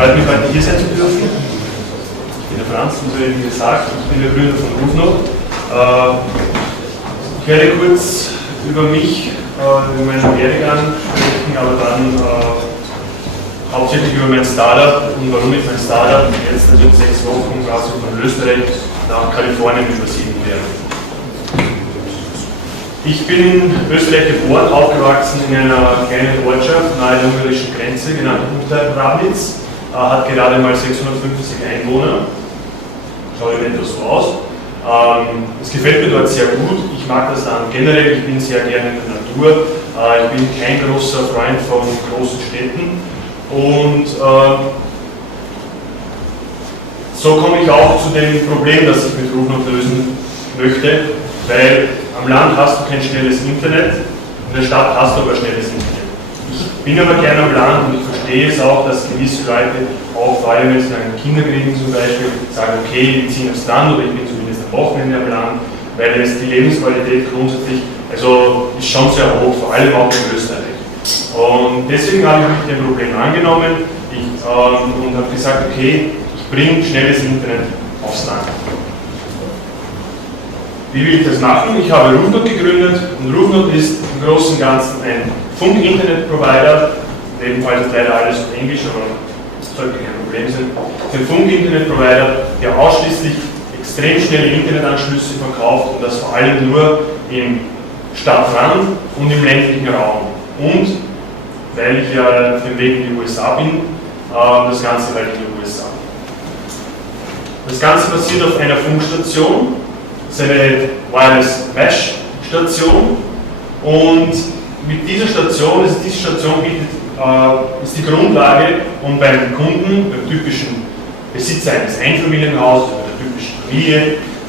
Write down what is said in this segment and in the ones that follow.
freut mich, heute hier sein zu dürfen. Ich bin der Franz, wie gesagt, ich bin der Gründer von noode. Ich werde kurz über mich, über meinen Werdegang sprechen, aber dann hauptsächlich über mein Startup und warum ich mein Startup jetzt also in 6 Wochen quasi von Österreich nach Kalifornien übersiedelt werde. Ich bin in Österreich geboren, aufgewachsen in einer kleinen Ortschaft nahe der ungarischen Grenze, genannt Unterrabnitz, hat gerade mal 650 Einwohner, schaut in etwa so aus. Es gefällt mir dort sehr gut, ich mag das dann generell, ich bin sehr gerne in der Natur, ich bin kein großer Freund von großen Städten und so komme ich auch zu dem Problem, das ich mit noode lösen möchte, weil am Land hast du kein schnelles Internet, in der Stadt hast du aber schnelles Internet. Ich bin aber gerne am Land und ich verstehe es auch, dass gewisse Leute, auch vor allem wenn sie einen Kinder kriegen zum Beispiel, sagen, okay, wir ziehen aufs Land oder ich bin zumindest am Wochenende am Land, weil es die Lebensqualität grundsätzlich, also ist schon sehr hoch, vor allem auch in Österreich. Und deswegen habe ich mich dem Problem angenommen und habe gesagt, okay, ich bringe schnelles Internet aufs Land. Wie will ich das machen? Ich habe noode gegründet und noode ist im Großen und Ganzen ein Funk-Internet-Provider, ebenfalls ist leider alles auf Englisch, aber das sollte kein Problem sein. Ein Funk-Internet-Provider, der ausschließlich extrem schnelle Internetanschlüsse verkauft und das vor allem nur im Stadtrand und im ländlichen Raum. Und, weil ich ja auf dem Weg in die USA bin, das Ganze halt in den USA. Das Ganze basiert auf einer Funkstation. Das ist eine Wireless Mesh Station und mit dieser Station, ist die Grundlage, um beim Kunden, beim typischen Besitzer eines Einfamilienhauses oder der typischen Familie,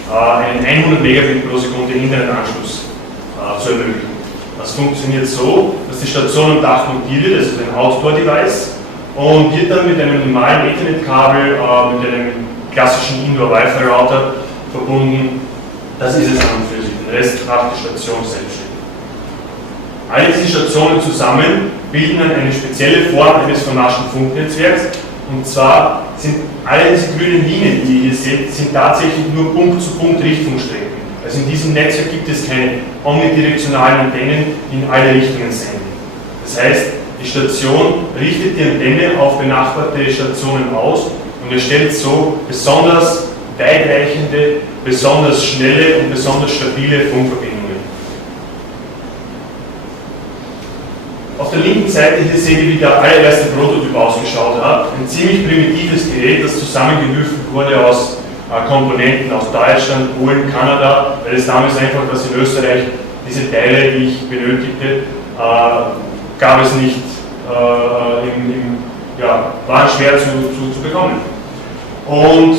einen 100 Megabit pro Sekunde Internetanschluss zu ermöglichen. Das funktioniert so, dass die Station am Dach montiert wird, das ist ein Outdoor-Device und wird dann mit einem normalen Ethernet-Kabel, mit einem klassischen Indoor-Wi-Fi-Router verbunden. Das ist es an und für sich. Den Rest macht die Station selbstständig. Alle diese Stationen zusammen bilden dann eine spezielle Form eines vermaschten Funknetzwerks. Und zwar sind alle diese grünen Linien, die ihr hier seht, sind tatsächlich nur Punkt-zu-Punkt-Richtfunkstrecken. Also in diesem Netzwerk gibt es keine omnidirektionalen Antennen, die in alle Richtungen senden. Das heißt, die Station richtet die Antenne auf benachbarte Stationen aus und erstellt so besonders weitreichende, besonders schnelle und besonders stabile Funkverbindungen. Auf der linken Seite hier seht ihr, wie der allererste Prototyp ausgeschaut hat. Ein ziemlich primitives Gerät, das zusammengewürfelt wurde aus Komponenten aus Deutschland, Polen, Kanada, weil es damals einfach, dass in Österreich diese Teile, die ich benötigte, gab es nicht, waren schwer zu bekommen. Und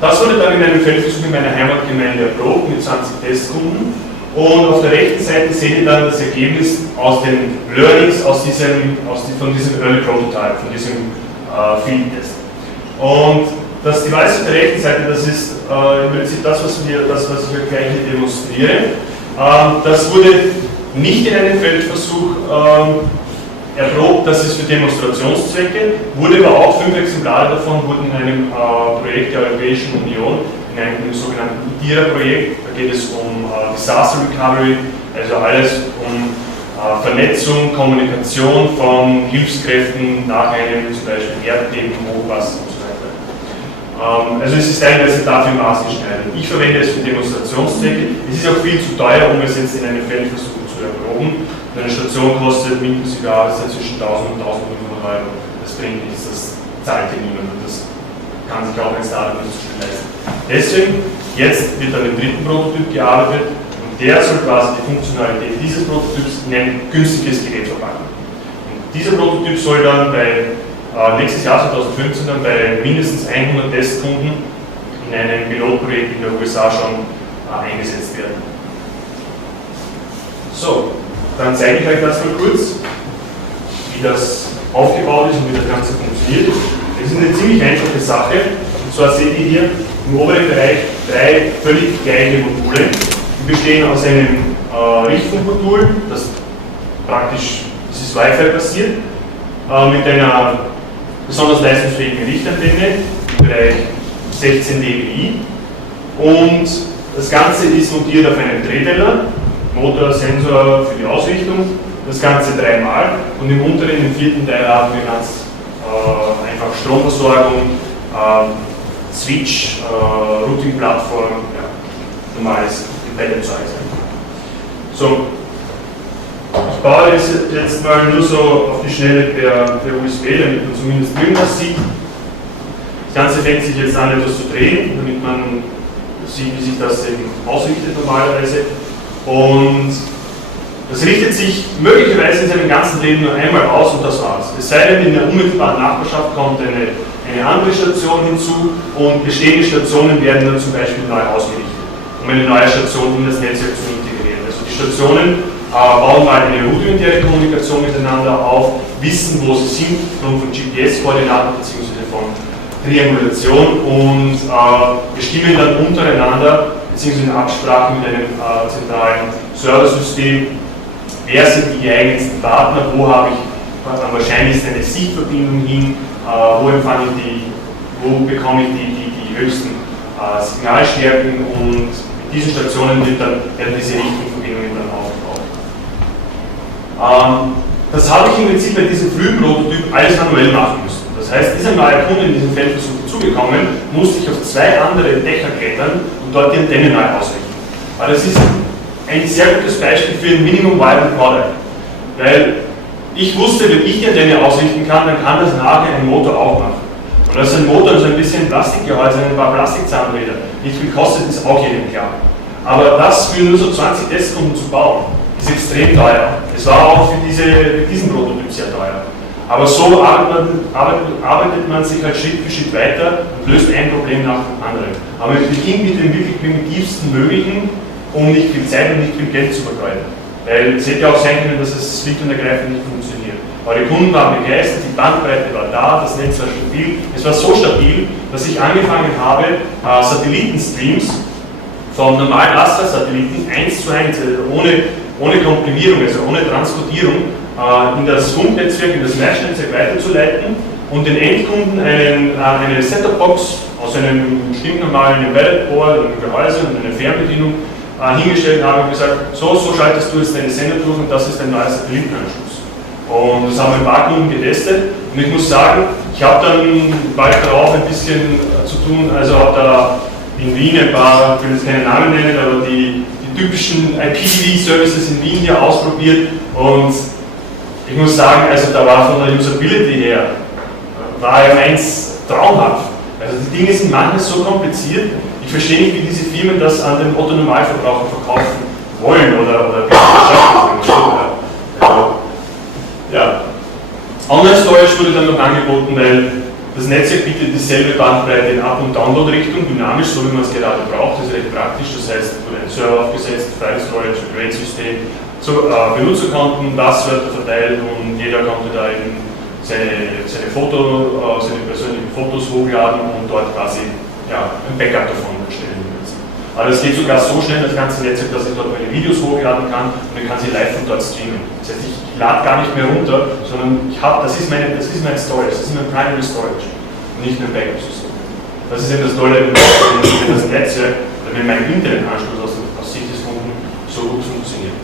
das wurde dann in einem Feldversuch in meiner Heimatgemeinde erprobt mit 20 Testkunden und auf der rechten Seite seht ihr dann das Ergebnis aus den Learnings von diesem Early Prototype, von diesem Field-Test. Und das Device auf der rechten Seite, das ist im Prinzip das, was ich euch gleich hier demonstriere. Das wurde nicht in einem Feldversuch erprobt, das ist für Demonstrationszwecke, wurde aber auch 5 Exemplare davon wurden in einem Projekt der Europäischen Union, in einem sogenannten IDIRA-Projekt, da geht es um Disaster Recovery, also alles um Vernetzung, Kommunikation von Hilfskräften nach einem zum Beispiel Erdbeben, Hochwasser und so weiter. Also es ist teilweise dafür maßgeschneidert. Ich verwende es für Demonstrationszwecke, es ist auch viel zu teuer, um es jetzt in einem Feldversuch zu erproben. Eine Station kostet mit inklusive Arbeitszeit zwischen 1000 und 1500 Euro. Das bringt nichts, das zahlt ja niemand und das kann sich auch ein Startup nicht so schnell leisten. Deswegen, jetzt wird an dem dritten Prototyp gearbeitet und der soll quasi die Funktionalität dieses Prototyps in ein günstiges Gerät verpacken. Und dieser Prototyp soll dann nächstes Jahr 2015 dann bei mindestens 100 Testkunden in einem Pilotprojekt in der USA schon eingesetzt werden. So. Dann zeige ich euch das mal kurz, wie das aufgebaut ist und wie das Ganze funktioniert. Es ist eine ziemlich einfache Sache. Und zwar seht ihr hier im oberen Bereich 3 völlig gleiche Module. Die bestehen aus einem Richtfunkmodul, das praktisch, das ist Wi-Fi basiert, besonders leistungsfähigen Lichtantenne im Bereich 16 dBi und das Ganze ist montiert auf einem Drehteller, Motor, Sensor für die Ausrichtung, das Ganze dreimal und im unteren, im vierten Teil haben wir ganz einfach Stromversorgung, Switch, Routing-Plattform, ja, normales Embedded-Zeug. So, ich baue das jetzt mal nur so auf die Schnelle per USB, damit man zumindest irgendwas sieht. Das Ganze fängt sich jetzt an, etwas zu drehen, damit man sieht, wie sich das eben ausrichtet normalerweise. Und das richtet sich möglicherweise in seinem ganzen Leben nur einmal aus und das war's. Es sei denn, in der unmittelbaren Nachbarschaft kommt eine andere Station hinzu und bestehende Stationen werden dann zum Beispiel neu ausgerichtet, um eine neue Station in das Netzwerk zu integrieren. Also die Stationen bauen mal eine routinäre Kommunikation miteinander auf, wissen, wo sie sind, aufgrund von GPS-Koordinaten bzw. von Triangulation und bestimmen dann untereinander bzw. in Absprache mit einem zentralen Serversystem, wer sind die geeignetsten Partner, wo habe ich am wahrscheinlichsten eine Sichtverbindung hin, wo bekomme ich die höchsten Signalstärken und mit diesen Stationen werden diese Richtungsverbindungen dann aufgebaut. Das habe ich im Prinzip bei diesem frühen Prototyp alles manuell machen müssen. Das heißt, dieser neue Kunde in diesem Feldversuch dazugekommen, musste ich auf zwei andere Dächer klettern und dort die Antenne neu ausrichten. Aber das ist ein sehr gutes Beispiel für ein Minimum Viable Product, weil ich wusste, wenn ich die Antenne ausrichten kann, dann kann das nachher ein Motor auch machen. Und dass ein Motor so ein bisschen Plastikgehäuse, ein paar Plastikzahnräder nicht viel kostet, ist auch jedem klar. Aber das für nur so 20 Testkunden zu bauen, ist extrem teuer. Es war auch für diesen Prototyp sehr teuer. Aber so arbeitet man sich halt Schritt für Schritt weiter und löst ein Problem nach dem anderen. Aber man beginnt mit dem wirklich primitivsten möglichen, um nicht viel Zeit und nicht viel Geld zu vergeuden. Weil es hätte ja auch sein können, dass es schlicht und ergreifend nicht funktioniert. Aber die Kunden waren begeistert, die Bandbreite war da, das Netz war stabil. Es war so stabil, dass ich angefangen habe, Satellitenstreams vom normalen Astra-Satelliten 1:1, also ohne Komprimierung, also ohne Transkodierung, in das Funknetzwerk, in das Mesh-Netzwerk weiterzuleiten und den Endkunden eine Set-Top-Box aus einem stinknormalen Embedded-Board, einem Gehäuse und einer Fernbedienung hingestellt habe und gesagt, so schaltest du jetzt deine Sender durch und das ist dein neuer Satellitenanschluss. Und das haben ein paar Kunden getestet und ich muss sagen, ich habe dann bald darauf ein bisschen zu tun, also habe da in Wien ein paar, ich will jetzt keine Namen nennen, aber die typischen IPTV-Services in Wien hier ausprobiert und ich muss sagen, also da war von der Usability her, war ja meins traumhaft. Also die Dinge sind manchmal so kompliziert, ich verstehe nicht, wie diese Firmen das an den Otto-Normalverbraucher verkaufen wollen oder wie sie das schaffen. Ja. Online-Storage wurde dann noch angeboten, weil das Netzwerk bietet dieselbe Bandbreite in Up- und Download-Richtung, dynamisch, so wie man es gerade braucht, das ist recht praktisch, das heißt, wurde ein Server aufgesetzt, File-Storage, ein RAID-System, Benutzerkonten, Passwörter verteilt und jeder konnte da eben seine persönlichen Fotos hochladen und dort quasi ein Backup davon erstellen. Aber es geht sogar so schnell, das ganze Netzwerk, dass ich dort meine Videos hochladen kann und ich kann sie live von dort streamen. Das heißt, ich lade gar nicht mehr runter, sondern das ist mein Storage, das ist mein Primary Storage und nicht mein Backup-System. Das ist eben das Tolle, wenn das Netzwerk oder wenn mein Internetanschluss aus Sicht des Kunden so gut funktioniert.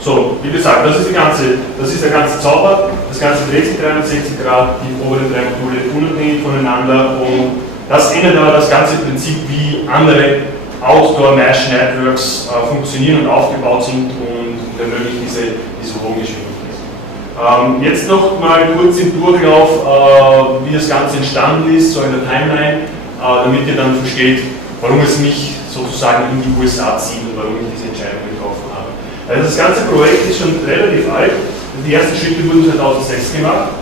So, wie gesagt, das ist der ganze Zauber, das Ganze dreht sich 360 Grad, die oberen drei Module unabhängig voneinander und das ändert aber das ganze Prinzip, wie andere Outdoor-Mesh-Networks funktionieren und aufgebaut sind und ermöglicht diese hohen Geschwindigkeiten. Jetzt noch mal kurz im Durchlauf, wie das Ganze entstanden ist, so in der Timeline, damit ihr dann versteht, warum es mich sozusagen in die USA zieht und warum ich diese Entscheidung getroffen habe. Also das ganze Projekt ist schon relativ alt, die ersten Schritte wurden 2006 gemacht.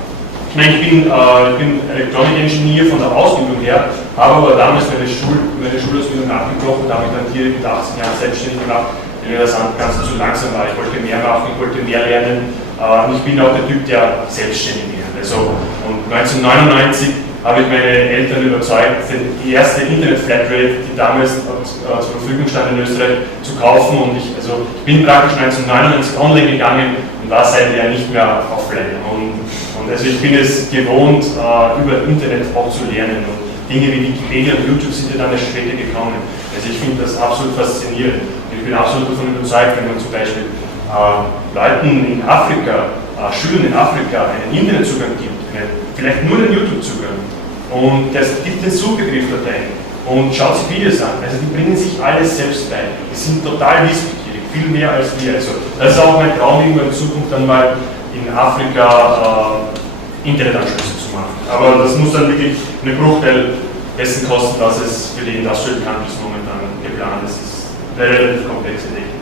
Ich meine, ich bin Electronic Engineer von der Ausbildung her, habe aber damals meine Schulausbildung abgebrochen und habe mich dann hier mit 18 Jahren selbstständig gemacht, weil mir das Ganze zu langsam war. Ich wollte mehr machen, ich wollte mehr lernen. Ich bin auch der Typ, der selbstständig lernt. Also, und 1999 habe ich meine Eltern überzeugt, die erste Internet-Flatrate, die damals zur Verfügung stand in Österreich, zu kaufen. Und ich bin praktisch 1999 online gegangen und war seither nicht mehr offline. Und Und also ich bin es gewohnt, über Internet auch zu lernen. Und Dinge wie Wikipedia und YouTube sind ja dann erst später gekommen. Also ich finde das absolut faszinierend. Und ich bin absolut davon überzeugt, wenn man zum Beispiel Leuten in Afrika, Schülern in Afrika einen Internetzugang gibt, vielleicht nur den YouTube-Zugang, und der gibt den Suchbegriff dort ein und schaut sich Videos an. Also die bringen sich alles selbst bei. Die sind total wissbegierig, viel mehr als wir. Also das ist auch mein Traum, irgendwann in Zukunft dann mal in Afrika Internetanschlüsse zu machen. Aber das muss dann wirklich einen Bruchteil dessen kosten, was es für die Industrial Campus momentan geplant ist. Das ist eine relativ komplexe Technik.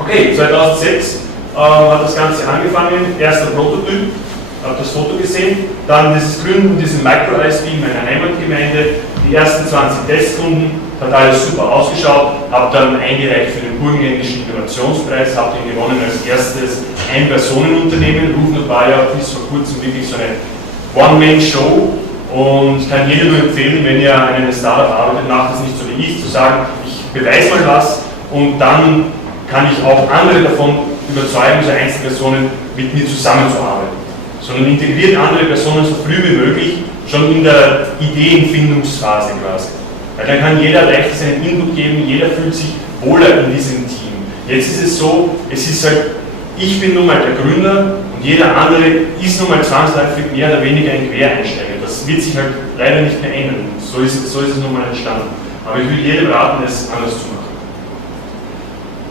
Okay, 2006 hat das Ganze angefangen, erster Prototyp, habe das Foto gesehen, dann dieses Gründen, diesen Micro-ISP in meiner Heimatgemeinde, die ersten 20 Testkunden, hat alles super ausgeschaut, habe dann eingereicht für den Burgenländischen Innovationspreis, habe den gewonnen als erstes Ein-Personen-Unternehmen. Rufnot war ja bis vor kurzem wirklich so eine One-Man-Show und ich kann jedem nur empfehlen, wenn ihr an einem Startup arbeitet, macht es nicht so wie ich, zu sagen, ich beweise mal was und dann kann ich auch andere davon überzeugen, so Einzelpersonen mit mir zusammenzuarbeiten. Sondern integriert andere Personen so früh wie möglich, schon in der Ideenfindungsphase quasi. Weil dann kann jeder leicht seinen Input geben, jeder fühlt sich wohler in diesem Team. Jetzt ist es so, es ist halt, ich bin nun mal der Gründer und jeder andere ist nun mal zwangsläufig mehr oder weniger ein Quereinsteiger. Das wird sich halt leider nicht mehr ändern. So ist es nun mal entstanden. Aber ich will jedem raten, es anders zu machen.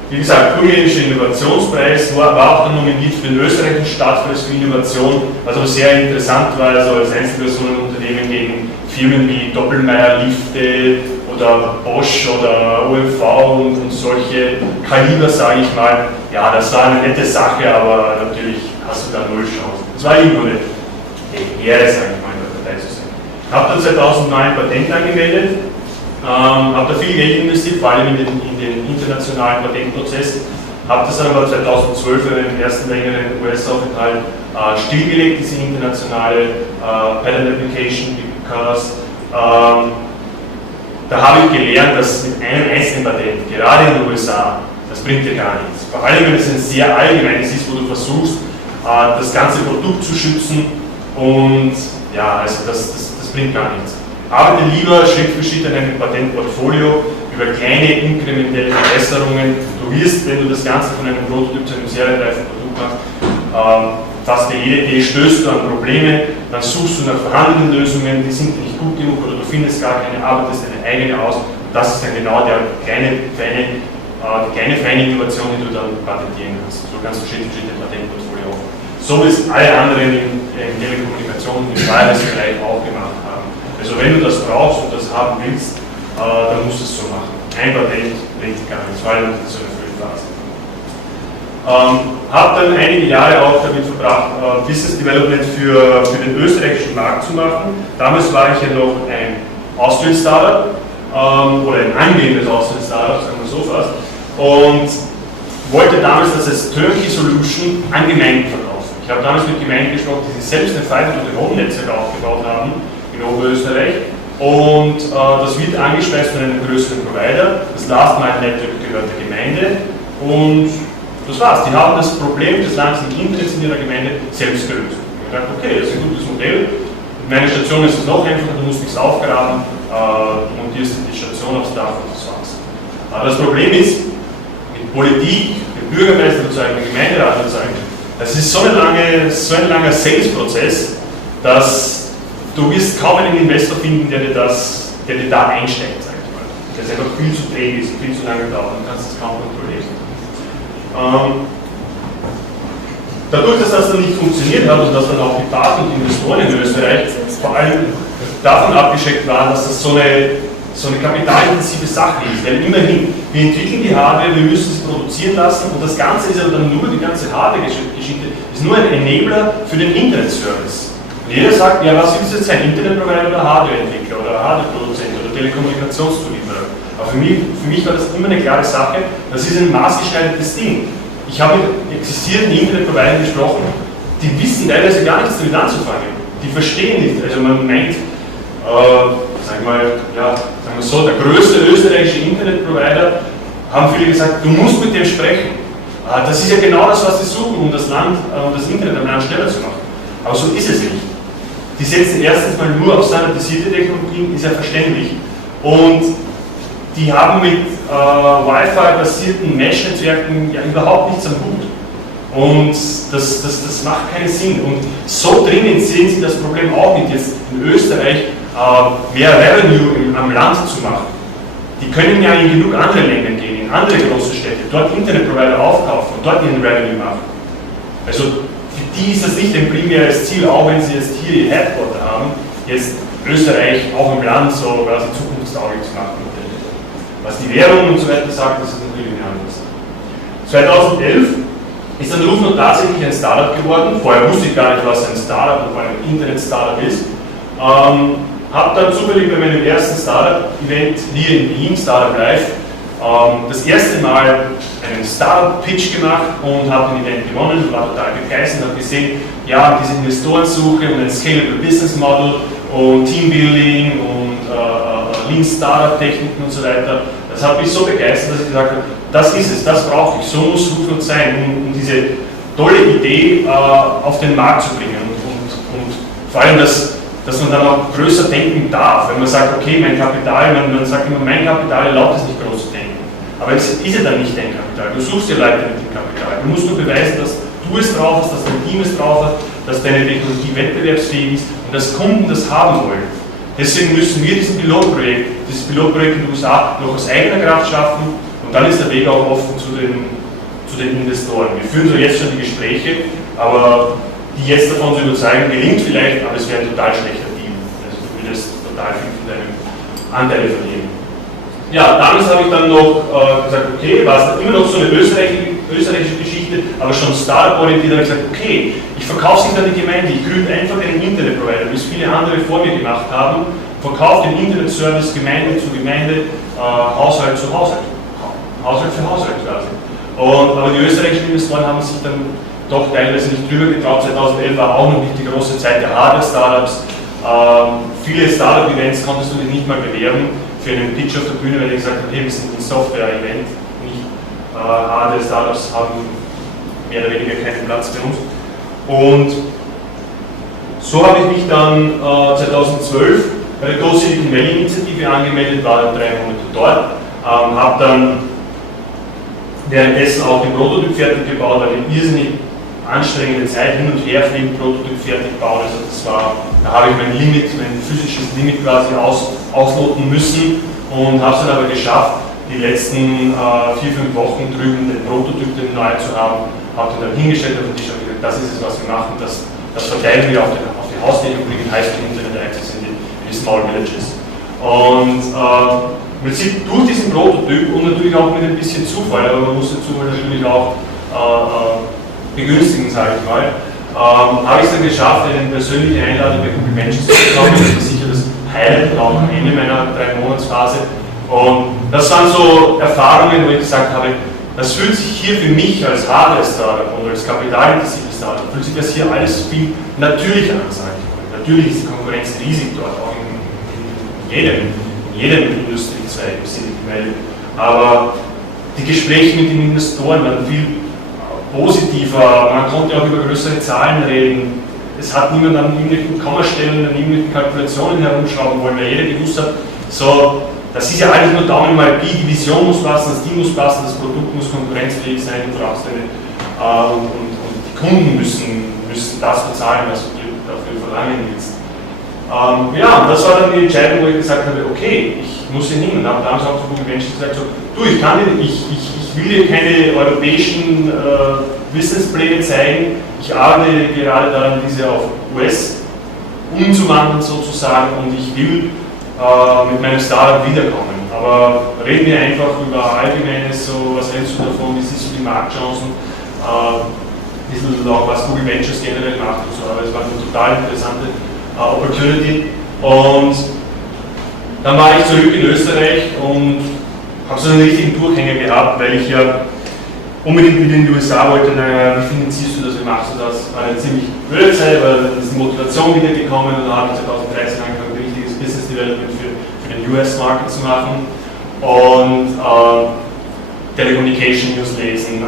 Wie gesagt, Burgenländischer Innovationspreis war auch dann nominiert für den österreichischen Staatspreis für Innovation, was aber sehr interessant war, also als Einzelpersonenunternehmen gegen Firmen wie Doppelmayr, Lifte oder Bosch oder OMV und solche Kaliber, sage ich mal. Ja, das war eine nette Sache, aber natürlich hast du da null Chancen. Es war irgendwo eine Ehre, sage ich mal, in der Partei zu sein. Ich habe dann 2009 ein Patent angemeldet. Habe da viel Geld investiert, vor allem in den internationalen Patentprozess. Habe das dann aber 2012 in den ersten längeren US-Aufenthalt stillgelegt, diese internationale Patent Application, because da habe ich gelernt, dass mit einem einzelnen Patent, gerade in den USA, das bringt dir gar nichts. Vor allem, wenn es ein sehr allgemeines ist, wo du versuchst, das ganze Produkt zu schützen und ja, also das bringt gar nichts. Arbeite lieber Schritt für Schritt an einem Patentportfolio über kleine inkrementelle Verbesserungen. Du wirst, wenn du das Ganze von einem Prototyp zu einem serienreifen Produkt machst, fast bei jeder Idee stößt du an Probleme, dann suchst du nach vorhandenen Lösungen, die sind nicht gut genug oder du findest gar keine, arbeitest deine eigene aus. Und das ist dann genau die kleine, feine Innovation, die du dann patentieren kannst. So kannst du Schritt für Schritt ein Patentportfolio aufbauen. So wie es alle anderen in Telekommunikation und im Wireless-Bereich auch gemacht haben. Also wenn du das brauchst und das haben willst, dann musst du es so machen. Ein Patent bringt gar nichts, vor allem in so einer frühen Phase. Habe dann einige Jahre auch damit verbracht, Business Development für den österreichischen Markt zu machen. Damals war ich ja noch ein Austrian Startup oder ein angehendes Austrian Startup, sagen wir so fast, und wollte damals das als Turnkey Solution an Gemeinden verkaufen. Ich habe damals mit Gemeinden gesprochen, die sich selbst ein Fiber-to-the-Home-Netzwerk aufgebaut haben in Oberösterreich, und das wird angespeist von einem größeren Provider. Das Last Mile Network gehört der Gemeinde und das war's. Die haben das Problem des langsamen Internets in ihrer Gemeinde selbst gelöst. Ich dachte, okay, das ist ein gutes Modell. In meiner Station ist es noch einfacher, du musst nichts aufgraben, montierst die Station aufs Dach und das war's. Aber das Problem ist, mit Politik, mit Bürgermeister erzeugen, mit Gemeinderat erzeugen, das ist so ein langer Sales-Prozess, dass du wirst kaum einen Investor finden, der dir da einsteigt, sag ich mal. Der ist einfach viel zu träge ist, viel zu lange dauert und kannst es kaum kontrollieren. Dadurch, dass das dann nicht funktioniert hat und dass dann auch die Partner und Investoren in Österreich vor allem davon abgeschreckt waren, dass das so eine kapitalintensive Sache ist. Weil immerhin, wir entwickeln die Hardware, wir müssen sie produzieren lassen und das Ganze ist aber dann nur, die ganze Hardware-Geschichte ist nur ein Enabler für den Internet-Service. Und jeder sagt, ja, was ist jetzt ein Internetprovider oder Hardwareentwickler oder Hardwareproduzent oder Telekommunikationszulieferer? Aber für mich war das immer eine klare Sache, das ist ein maßgeschneidertes Ding. Ich habe mit existierenden Internetprovidern gesprochen, die wissen teilweise gar nichts damit anzufangen. Die verstehen nicht. Also man meint, sagen wir so, der größte österreichische Internetprovider, haben viele gesagt, du musst mit dem sprechen. Das ist ja genau das, was sie suchen, um das Internet am Land schneller zu machen. Aber so ist es nicht. Die setzen erstens mal nur auf standardisierte Technologien, ist ja verständlich. Und die haben mit Wi-Fi-basierten Mesh-Netzwerken ja überhaupt nichts am Hut. Und das macht keinen Sinn. Und so dringend sehen sie das Problem auch nicht, jetzt in Österreich mehr Revenue am Land zu machen. Die können ja in genug andere Länder gehen, in andere große Städte, dort Internetprovider aufkaufen und dort ihren Revenue machen. Also für die ist das nicht ein primäres Ziel, auch wenn sie jetzt hier ihr Headquarter haben, jetzt Österreich auch im Land so quasi zukunftstauglich zu machen. Was die Währung und so weiter sagt, das ist natürlich eine andere Sache. 2011 ist dann Rufnode tatsächlich ein Startup geworden. Vorher wusste ich gar nicht, was ein Startup und vor allem ein Internet-Startup ist. Habe dann zufällig bei meinem ersten Startup-Event hier in Wien, Startup Live, das erste Mal einen Startup-Pitch gemacht und habe den Event gewonnen und war total begeistert und habe gesehen, ja, diese Investorensuche und ein Scalable Business Model und Teambuilding und Lean Startup-Techniken und so weiter. Das hat mich so begeistert, dass ich gesagt habe, das ist es, das brauche ich, so muss Rufnode sein, um diese tolle Idee auf den Markt zu bringen und vor allem, dass man dann auch größer denken darf, wenn man sagt, okay, mein Kapital, man sagt immer, mein Kapital erlaubt es nicht groß zu denken, aber es ist ja dann nicht dein Kapital, du suchst dir Leute mit dem Kapital, du musst nur beweisen, dass du es drauf hast, dass dein Team es drauf hat, dass deine Technologie wettbewerbsfähig ist und dass Kunden das haben wollen. Deswegen müssen wir dieses Pilotprojekt in den USA noch aus eigener Kraft schaffen und dann ist der Weg auch offen zu den Investoren. Wir führen so jetzt schon die Gespräche, aber die jetzt davon zu überzeugen, gelingt vielleicht, aber es wäre ein total schlechter Deal. Also du würdest total viel von deinem Anteil verlieren. Ja, damals habe ich dann noch gesagt, okay, war es dann immer noch so eine österreichische Geschichte, aber schon Startup-orientiert, habe ich gesagt, okay, ich verkaufe es nicht an die Gemeinde, ich gründe einfach einen Internetprovider, wie es viele andere vor mir gemacht haben, verkaufe den Internetservice Gemeinde zu Gemeinde, Haushalt zu Haushalt, Haushalt für Haushalt quasi. Aber die österreichischen Investoren haben sich dann doch teilweise nicht drüber getraut. 2011 war auch noch nicht die große Zeit der Hardware-Startups. Viele Startup-Events konntest du dich nicht mal bewerben für einen Pitch auf der Bühne, weil ich gesagt habe, hey, wir sind ein Software-Event, nicht Hardware-Startups haben mehr oder weniger keinen Platz bei uns. Und so habe ich mich dann 2012 bei der Go Silicon Valley Initiative angemeldet, war dann 3 Monate dort, habe dann währenddessen auch den Prototyp fertig gebaut, weil eine irrsinnig anstrengende Zeit hin und her fliegen, Prototyp fertig bauen. Also da habe ich mein physisches Limit quasi ausloten müssen und habe es dann aber geschafft, die letzten 4-5 Wochen drüben den Prototyp neu zu haben, habe den dann hingestellt auf den Tisch und gesagt, das ist es, was wir machen, das verteilen wir auf die Hausdecke, bringen heißt Internet Access in die Small Villages. Und im Prinzip durch diesen Prototyp und natürlich auch mit ein bisschen Zufall, aber man muss den Zufall natürlich auch begünstigen, sage ich mal, habe ich es dann geschafft, eine persönliche Einladung bei Google Ventures zu bekommen. Das war sicher das Highlight auch am Ende meiner 3-Monats-Phase. Und das waren so Erfahrungen, wo ich gesagt habe, das fühlt sich hier für mich als Hardware-Startup oder als kapitalintensives Startup, fühlt sich das hier alles viel natürlicher an, sage ich mal. Natürlich ist die Konkurrenz riesig dort, auch in jedem Industriezweig im Silicon Valley. Aber die Gespräche mit den Investoren waren viel positiver, man konnte auch über größere Zahlen reden. Es hat niemand an irgendwelchen Kommastellen, an irgendwelchen Kalkulationen herumschrauben wollen, weil jeder gewusst hat, so, das ist ja eigentlich nur Daumen mal Pi, die Vision muss passen, das Team muss passen, das Produkt muss konkurrenzfähig sein, und die Kunden müssen das bezahlen, was du dafür verlangen willst. Ja, das war dann die Entscheidung, wo ich gesagt habe, okay, ich muss hier hin. Und habe damals auch zu Google Ventures gesagt, so, du, ich will dir keine europäischen Businesspläne zeigen, ich arbeite gerade daran, diese auf US umzuwandeln sozusagen, und ich will mit meinem Startup wiederkommen. Aber reden wir einfach über Allgemeines, so, was hältst du davon, wie siehst du die Marktchancen, ein bisschen auch was Google Ventures generell macht und so, aber es war eine total interessante Opportunity. Und dann war ich zurück in Österreich und habe so einen richtigen Durchhänger gehabt, weil ich ja unbedingt wieder in die USA wollte. Naja, wie finanzierst du das, wie machst du das? War eine ziemlich blöde Zeit, weil dann ist die Motivation wieder gekommen, und dann habe ich 2013 angefangen, ein richtiges Business Development für den US-Market zu machen und Telecommunication News lesen,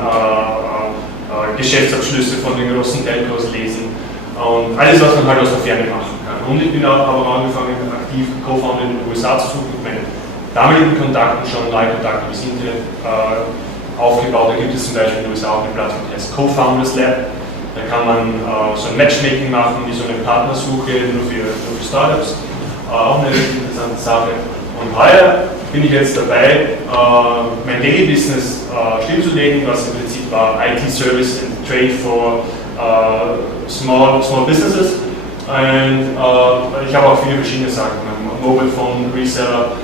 Geschäftsabschlüsse von den großen Telcos lesen, Und alles, was man halt aus der Ferne machen kann. Und ich bin auch aber angefangen, aktiv Co-Founder in den USA zu suchen, mit meinen damaligen Kontakten schon neue Kontakte übers Internet aufgebaut. Da gibt es zum Beispiel in den USA auch eine Plattform, die heißt Co-Founders Lab. Da kann man so ein Matchmaking machen, wie so eine Partnersuche nur für Startups. Auch eine interessante Sache. Und heuer bin ich jetzt dabei, mein Daily Business stillzulegen, was im Prinzip war IT-Service and Trade for small businesses. Und ich habe auch viele verschiedene Sachen, Mobile Phone Reseller,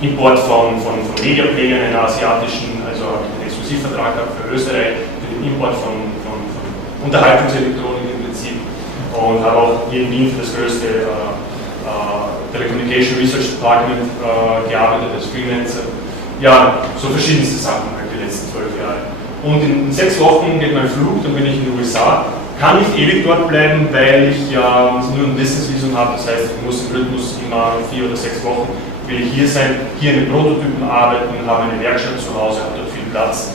Import von Media Playern, einen asiatischen, also habe ich einen Exklusivvertrag gehabt für Österreich, für den Import von Unterhaltungselektronik im Prinzip, und habe auch hier in Wien für das größte Telecommunication Research Department gearbeitet als Freelancer. Ja, so verschiedenste Sachen halt die letzten 12 Jahre. Und in 6 Wochen geht mein Flug, dann bin ich in den USA. Kann nicht ewig dort bleiben, weil ich ja nur ein Business-Visum habe, das heißt, ich muss im Rhythmus immer 4 oder 6 Wochen will ich hier sein, hier an den Prototypen arbeiten, habe eine Werkstatt zu Hause, habe dort viel Platz,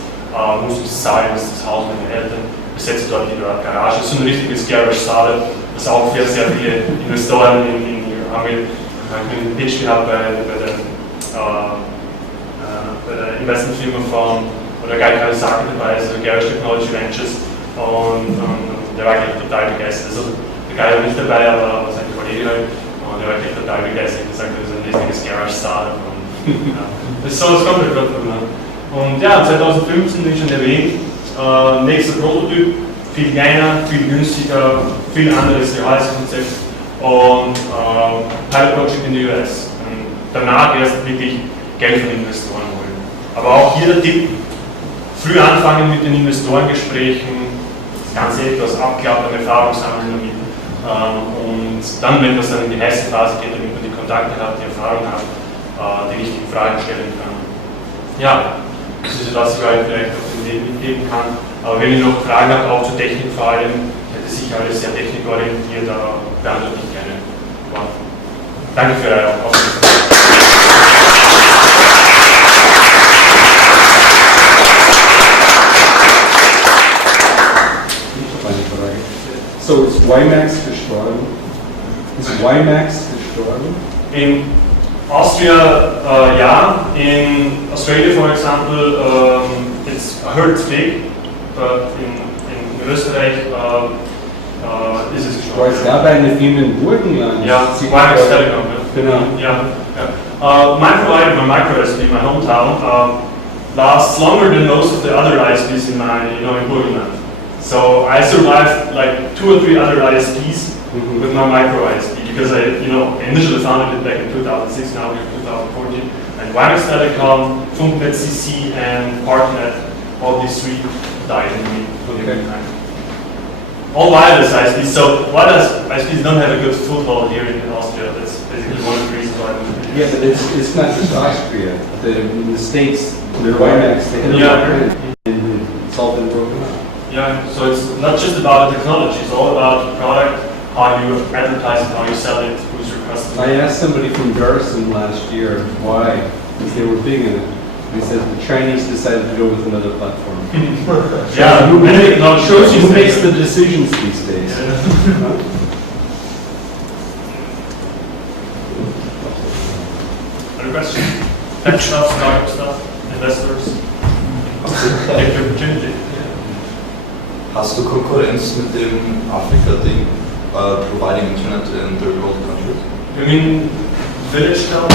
muss ich zahlen, das ist das Haus meiner Eltern, besetze dort die Garage, so ein richtiges Garage-Sale, das auch für sehr viele Investoren haben wir einen Pitch gehabt bei der Investmentfirma von, oder Guy Saki dabei, also Garage Technology Ventures, und der war gleich total begeistert. Also der Guy war nicht dabei, aber sein Kollege halt, und der war gleich total begeistert, gesagt, das ist ein richtiges Garage-Sale. Ja. Das kommt halt gerade drüber. Und ja, 2015, wie schon erwähnt, nächster Prototyp, viel kleiner, viel günstiger, viel anderes Gehaltskonzept. Und Pilot Project in der US. Und danach erst wirklich Geld von Investoren holen. Aber auch hier der Tipp, früh anfangen mit den Investorengesprächen, das Ganze etwas abklappern, Erfahrung sammeln damit. Und dann, wenn das dann in die heiße Phase geht, damit man die Kontakte hat, die Erfahrung hat, die richtigen Fragen stellen kann. Ja, das ist was ich euch vielleicht auf den Weg mitgeben kann. Aber wenn ihr noch Fragen habt, auch zur Technik vor allem, sicher alles sehr technikorientiert, aber beantworte ich gerne. Wow. Danke für eure Aufmerksamkeit. So ist WiMAX gestorben? Ist WiMAX gestorben? In Austria, ja. In Australia, for example, it's a hurt big, but in Österreich ist es gestorben. Es gab eine Firma in Burgenland. Ja, WiMAX Telecom. Genau. Ja, ja. My provider, my micro ISP, my hometown, lasts longer than most of the other ISPs in Burgenland. So I survived like 2 or 3 other ISPs with my micro ISP because I initially founded it back in 2006, now we're in 2014. And WiMAX Telecom, Funknet CC, and Parknet, all these 3 died in the meantime. All wireless ISPs, so wireless ISPs don't have a good foothold here in Austria. That's basically one of the reasons why. Yeah, but it's not just Austria. In the States, the WiMAX, they hit and it's all been broken up. Yeah, so it's not just about the technology, it's all about the product, how you advertise it, how you sell it, who's your customer. I asked somebody from Darson last year why, because they were big in it. They said the Chinese decided to go with another platform. Yeah, it shows you who makes the decisions these days. Yeah. Other questions? Tech stuff, startup stuff, investors? Take the opportunity. Hast du Konkurrenz mit dem Afrika-Ding, providing internet in third world countries? You mean village now?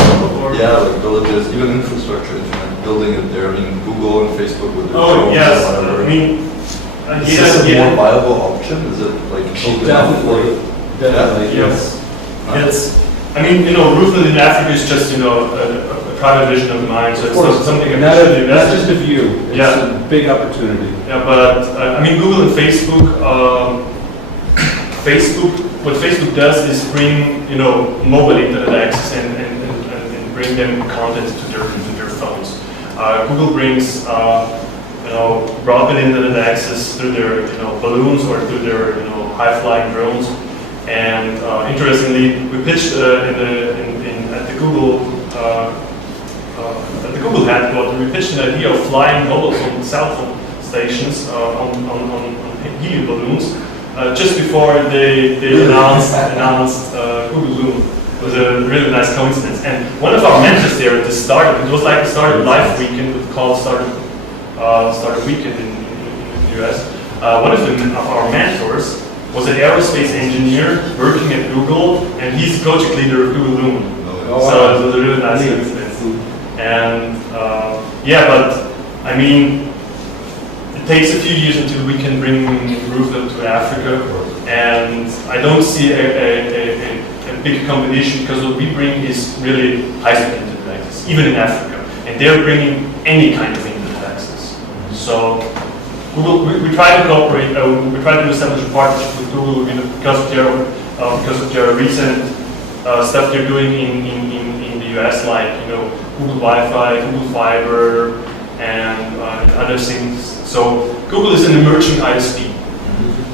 Or? Yeah, like villages, even infrastructure, internet, building it there. I mean, Google and Facebook with their phones yes, and whatever. I mean, is this a more viable option? Is it like cheap enough? Definitely, yes. It's, I mean, roofing in Africa is just, a private vision of mine, so it's not something I'm not just a view, it's a big opportunity. Yeah, but I mean, Google and Facebook, what Facebook does is bring, mobile internet access and bring them content to their phones. Google brings, broadband internet access through their, balloons or through their, high-flying drones. And interestingly, we pitched at the Google headquarters, we pitched an idea of flying mobile phone, cell phone stations on helium balloons just before they announced Google Loom. It was a really nice coincidence. And one of our mentors there at the start, it was like a startup live weekend, with called Startup Weekend in the US. One of our mentors was an aerospace engineer working at Google, and he's the project leader of Google Loom. So it was a really nice coincidence. And yeah, but I mean, it takes a few years until we can bring rooftop to Africa, and I don't see a big competition, because what we bring is really high-speed internet access, even in Africa, and they're bringing any kind of internet access. So Google, we try to cooperate. We try to establish a partnership with Google, because of their recent stuff they're doing in the US, like Google Wi-Fi, Google Fiber, and other things. So Google is an emerging ISP.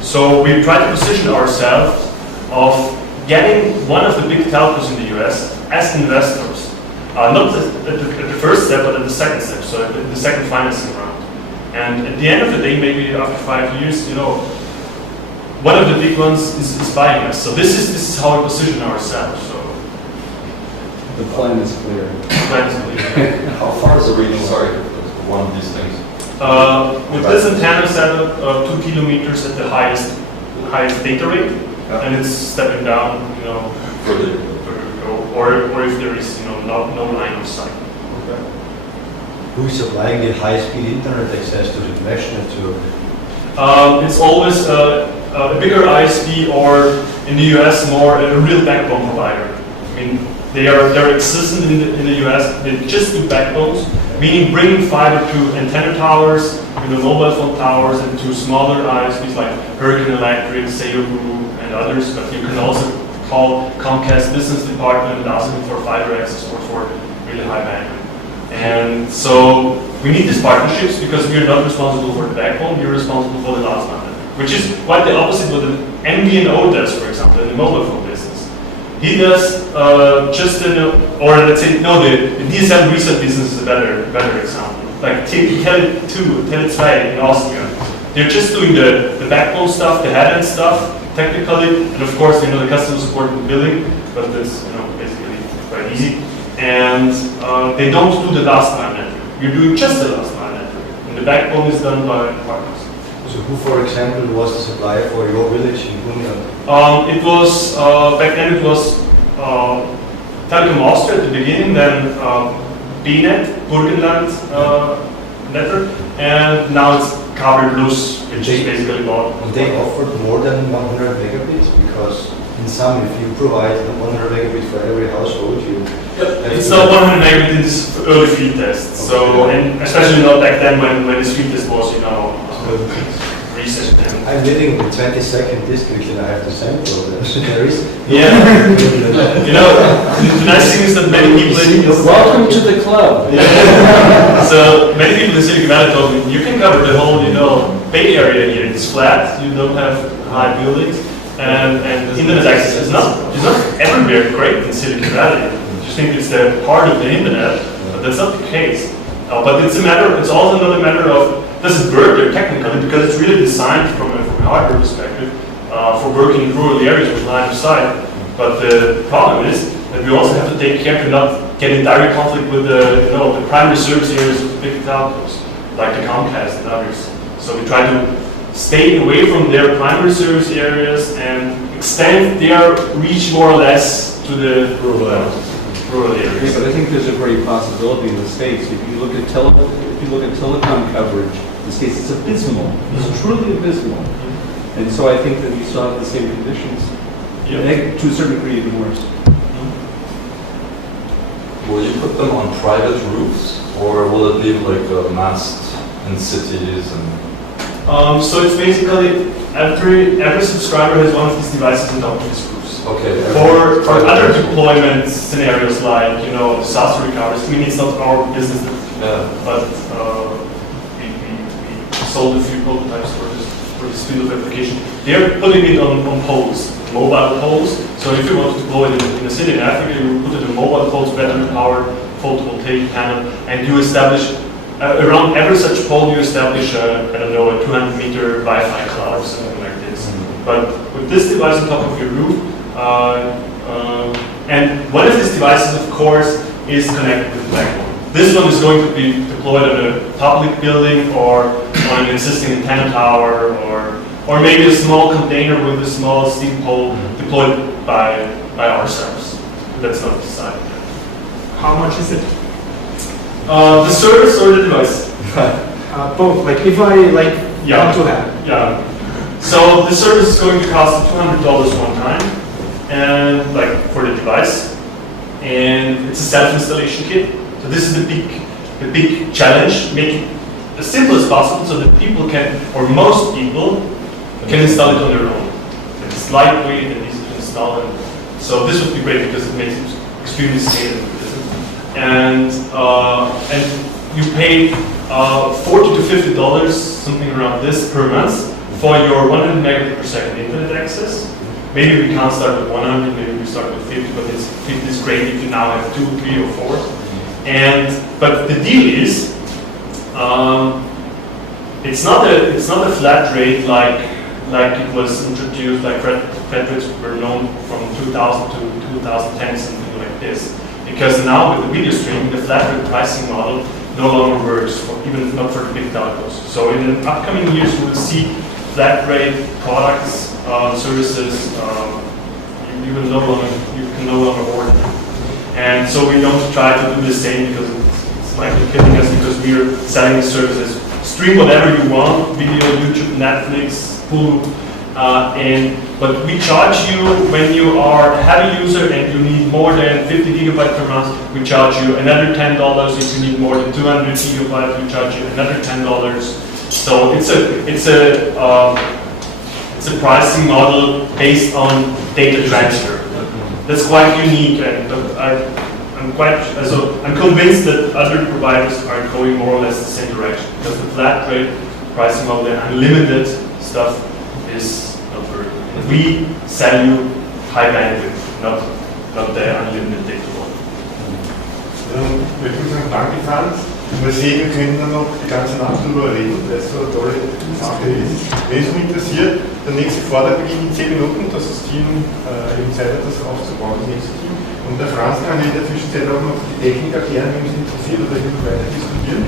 So we try to position ourselves of getting one of the big telcos in the US as investors, not at the first step, but at the second step, so at the second financing round. And at the end of the day, maybe after 5 years, one of the big ones is buying us. So this is how we position ourselves. So the plan is clear. How far is the reach? Sorry, one of these things. With this antenna setup, 2 kilometers at the highest data rate, and it's stepping down, further to go, or if there is, no line of sight. Okay. Who is supplying the high-speed internet access to the mesh network? It's always a bigger ISP, or in the US more a real backbone provider. I mean, they're existent in the US. They just do backbones, meaning bringing fiber to antenna towers, mobile phone towers, and to smaller ISPs like Hurricane Electric, Seiyu, and others. But you can also call Comcast Business Department and ask them for fiber access or for really high bandwidth. And so we need these partnerships, because we are not responsible for the backbone, we're responsible for the last mile, which is quite the opposite of what an MVNO does, for example, in the mobile phone business. He does or let's say, no, the DSL resale business is a better example. Like Tele2 in Austria. They're just doing the backbone stuff, the head-end stuff, technically, and of course, the customer support and billing, but that's, basically quite easy. And they don't do the last mile network. You're doing just the last mile network, and the backbone is done by partners. So who, for example, was the supplier for your village in Burgenland? It was, back then it was Telekom Austria at the beginning, then BNet, Burgenland network, and now it's Kabel Plus, which is basically bought. They offered more than 100 megabits, because in some, if you provide 100 megabits for every household, it's not 100 megabits in this early field test. So, and especially not back then when this field test was, recent. I'm living in the 22nd district, and I have the sample. There is. Yeah. The nice thing is that many people. Welcome to the club. Yeah. So many people in Silicon Valley told me, you can cover the whole, Bay Area here. It's flat. You don't have high buildings, and internet access is not everywhere great in Silicon Valley. You think it's the heart of the internet, but that's not the case. But it's also another matter of, does it work there technically, because it's really designed from a hardware perspective for working in rural areas with line of sight. But the problem is that we also have to take care to not get in direct conflict with the primary service areas of the big telcos, like the Comcast and others. So we try to stay away from their primary service areas and extend their reach more or less to the rural areas. Yeah, but I think there's a great possibility in the States. If you look at telecom coverage, in the States, it's abysmal. It's truly abysmal. And so I think that we still have the same conditions. Yeah. To a certain degree, even worse. Will you put them on private roofs, or will it be like a mast in cities? And so it's basically every subscriber has one of these devices on top of his roofs. Okay. For other deployment scenarios like disaster recovery, it's not our business, but we sold a few prototypes for this field of application. They're putting it on poles, mobile poles. So if you want to deploy it in a city in Africa, you put it on mobile poles, battery powered photovoltaic panel, and you establish around every such pole you establish a 200-meter Wi-Fi cloud or something like this. But with this device on top of your roof, and one of these devices, of course, is connected with the backbone. This one is going to be deployed on a public building or on an existing antenna tower, or maybe a small container with a small steam pole deployed by ourselves. That's not decided yet. How much is it? The service or the device? Both. Like if I want to have. Yeah. So the service is going to cost $200 one time, and like for the device, and it's a self-installation kit. So this is the big challenge: make it as simple as possible so that people can, or most people, can install it on their own. It's lightweight and easy to install, and so this would be great because it makes it extremely scalable. And you pay $40 to $50, something around this per month, for your 100 megabit per second internet access. Maybe we can't start with 100, maybe we start with 50, but 50 is great if you now have 2, 3, or 4. But the deal is, it's not a flat rate like it was introduced, like flat rates were known from 2000 to 2010, something like this. Because now with the video streaming, the flat rate pricing model no longer works, even not for the big telcos. So in the upcoming years, we will see flat rate products, services. You can no longer order them. And so we don't try to do the same because it's likely killing us, because we are selling the services. Stream whatever you want, video, YouTube, Netflix, Hulu, but we charge you when you are a heavy user and you need more than 50 gigabytes per month. We charge you another $10. If you need more than 200 gigabytes, we charge you another $10. So it's a pricing model based on data transfer. That's quite unique, and I'm convinced that other providers are going more or less the same direction, because the flat rate pricing model, the unlimited stuff, is not working. We sell you high bandwidth, not the unlimited data model. Möchte ich sagen, danke Franz. Mal sehen, wir können dann noch die ganze Nacht drüber reden, weil es so eine tolle Sache ist. Wenn es mich interessiert, der nächste Vortrag beginnt in 10 Minuten, dass das Team eben Zeit hat, das aufzubauen, das nächste Team. Und der Franz kann in der Zwischenzeit auch noch die Technik erklären, wenn es interessiert, oder hier weiter diskutieren.